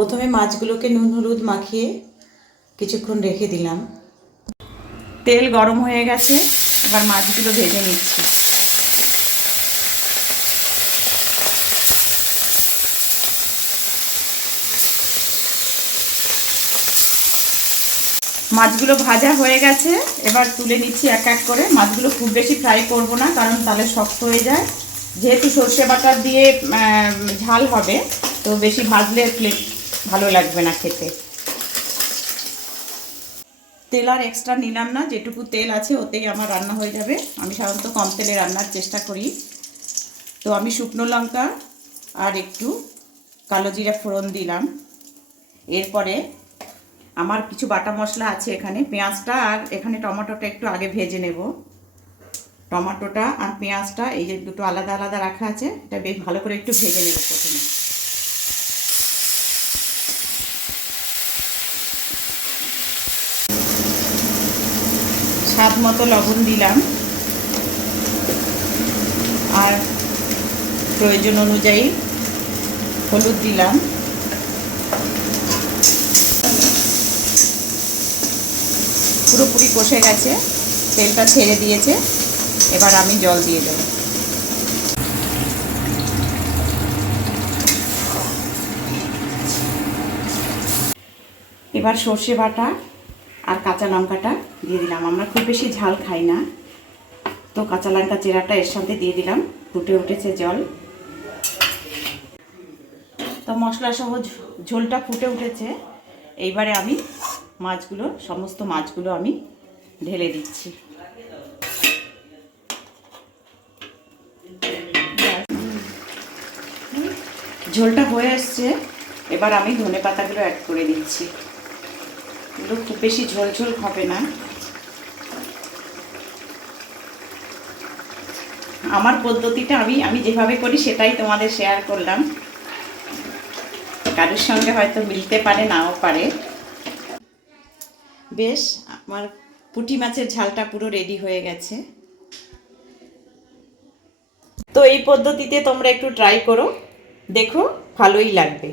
প্রথমে মাছগুলোকে নুন, হলুদ মাখিয়ে কিছুক্ষণ রেখে দিলাম। তেল গরম হয়ে গেছে, এবার মাছগুলো ভেজে নিচ্ছি। মাছগুলো ভাজা হয়ে গেছে, এবার তুলে নিচ্ছি এক এক করে। মাছগুলো খুব বেশি ফ্রাই করব না, কারণ তাহলে শক্ত হয়ে যায়। যেহেতু সর্ষে বাটা দিয়ে ঝাল হবে, তো বেশি ভাজলে প্লেট ভালো লাগবে না খেতে। তেল আর এক্সট্রা নিলাম না, যেটুকু তেল আছে ওতেই আমার রান্না হয়ে যাবে। আমি সাধারণত কম তেলে রান্নার চেষ্টা করি। তো আমি শুকনো লঙ্কা আর একটু কালো জিরা ফোড়ন দিলাম। এরপরে আমার কিছু বাটা মশলা আছে এখানে, পেঁয়াজটা আর এখানে টমেটোটা একটু আগে ভেজে নেব। টমেটোটা আর পেঁয়াজটা, এই যে দুটো আলাদা আলাদা রাখা আছে, এটা বেশ ভালো করে একটু ভেজে নেব প্রথমে। স্বাদ মতো লবণ দিলাম। আর প্রয়োজন অনুযায়ী হলুদ দিলাম। পুরোপুরি কষে গেছে, তেলটা ছেড়ে দিয়েছে, এবার আমি জল দিয়ে দেবো। এবার সর্ষে বাটা আর কাঁচা লঙ্কাটা দিয়ে দিলাম। আমরা খুব বেশি ঝাল খাই না। তো কাঁচা লঙ্কা চেরাটা এর সাথে দিয়ে দিলাম। ফুটে উঠেছে জল। তো মশলা সহ ঝোলটা ফুটে উঠেছে। এইবারে আমি মাছগুলো, সমস্ত মাছগুলো আমি ঢেলে দিচ্ছি। ঝোলটা হয়ে এসছে। এবার আমি ধনে পাতাগুলো অ্যাড করে দিচ্ছি। খুব বেশি ঝোল ঝোল হবে না। আমার পদ্ধতিটা আমি আমি যেভাবে করি সেটাই তোমাদের শেয়ার করলাম। কারোর সঙ্গে হয়তো মিলতে পারে, নাও পারে। বেশ, আমার পুঁটি মাছের ঝালটা পুরো রেডি হয়ে গেছে। তো এই পদ্ধতিতে তোমরা একটু ট্রাই করো। দেখো, ভালোই লাগবে।